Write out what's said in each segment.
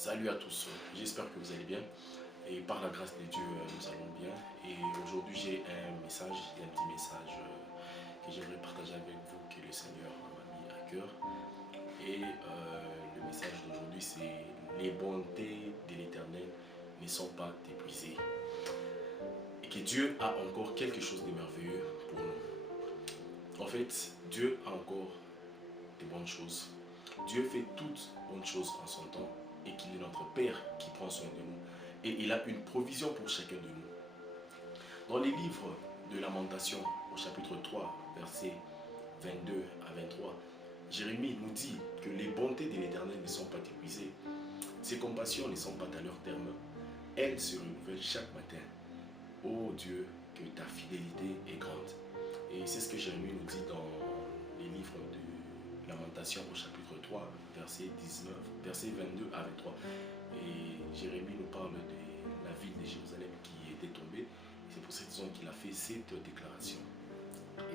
Salut à tous, j'espère que vous allez bien et par la grâce de Dieu nous allons bien. Et aujourd'hui j'ai un petit message que j'aimerais partager avec vous, que le Seigneur m'a mis à cœur. Et le message d'aujourd'hui c'est: les bontés de l'Éternel ne sont pas épuisées. Et que Dieu a encore quelque chose de merveilleux pour nous. En fait, Dieu a encore de bonnes choses. Dieu fait toutes bonnes choses en son temps et qu'il est notre Père qui prend soin de nous. Et il a une provision pour chacun de nous. Dans les livres de Lamentation, au chapitre 3, versets 22 à 23, Jérémie nous dit que les bontés de l'Éternel ne sont pas épuisées. Ses compassions ne sont pas à leur terme. Elles se renouvellent chaque matin. Ô Dieu, que ta fidélité est grande. Et c'est ce que Jérémie nous dit dans les livres de Lamentation au chapitre 3, verset 22 à 23. Et Jérémie nous parle de la ville de Jérusalem qui était tombée. C'est pour cette raison qu'il a fait cette déclaration.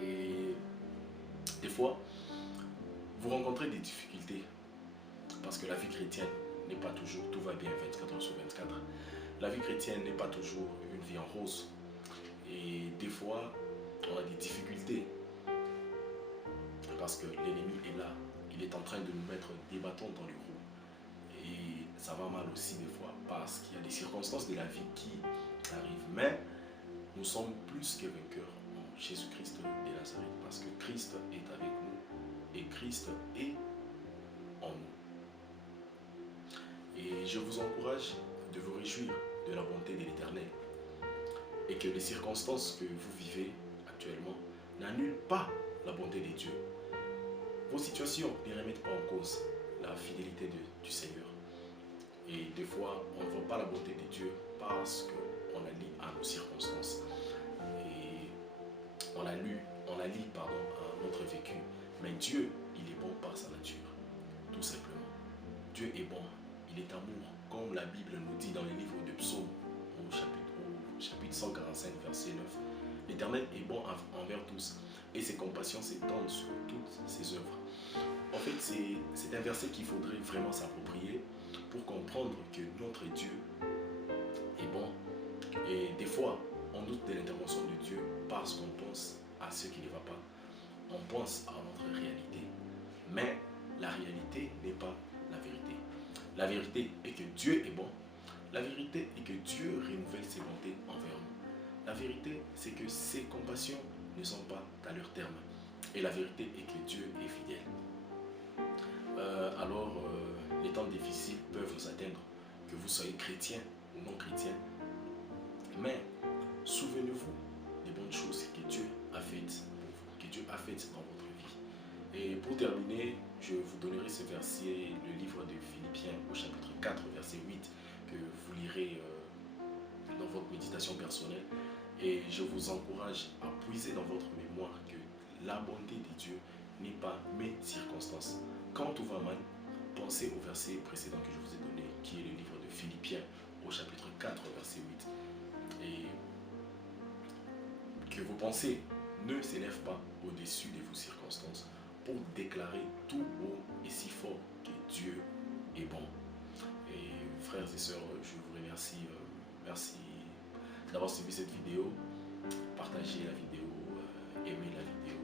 Et des fois, vous rencontrez des difficultés parce que la vie chrétienne n'est pas toujours tout va bien 24 heures sur 24. La vie chrétienne n'est pas toujours une vie en rose. Et des fois, on a des difficultés parce que l'ennemi est là. Il est en train de nous mettre des bâtons dans les roues. Et ça va mal aussi des fois parce qu'il y a des circonstances de la vie qui arrivent. Mais nous sommes plus que vainqueurs en Jésus-Christ de Nazareth parce que Christ est avec nous et Christ est en nous. Et je vous encourage de vous réjouir de la bonté de l'Éternel et que les circonstances que vous vivez actuellement n'annulent pas la bonté de Dieu. Vos situations ne remettent pas en cause la fidélité du Seigneur. Et des fois, on ne voit pas la bonté de Dieu parce qu'on la lie à nos circonstances. Et on la lie à notre vécu. Mais Dieu, il est bon par sa nature, tout simplement. Dieu est bon, il est amour, comme la Bible nous dit dans les livres de Psaumes, au chapitre 145, verset 9. L'Éternel est bon envers tous et ses compassions s'étendent sur toutes ses œuvres. En fait, c'est un verset qu'il faudrait vraiment s'approprier pour comprendre que notre Dieu est bon. Et des fois, on doute de l'intervention de Dieu parce qu'on pense à ce qui ne va pas. On pense à notre réalité. Mais la réalité n'est pas la vérité. La vérité est que Dieu est bon. La vérité est que Dieu renouvelle ses bontés envers nous. La vérité, c'est que ses compassions ne sont pas à leur terme. Et la vérité est que Dieu est fidèle. Les temps difficiles peuvent vous atteindre, que vous soyez chrétien ou non chrétien. Mais souvenez-vous des bonnes choses que Dieu a faites pour vous, que Dieu a faites dans votre vie. Et pour terminer, je vous donnerai ce verset, le livre de Philippiens au chapitre 4, verset 8, que vous lirez dans votre méditation personnelle. Et je vous encourage à puiser dans votre mémoire que la bonté de Dieu n'est pas mes circonstances. Quand tout va mal, pensez au verset précédent que je vous ai donné, qui est le livre de Philippiens au chapitre 4, verset 8. Et que vos pensées ne s'élèvent pas au-dessus de vos circonstances pour déclarer tout haut et si fort que Dieu est bon. Et frères et sœurs, je vous remercie. Merci d'avoir suivi cette vidéo. Partagez la vidéo, aimez la vidéo.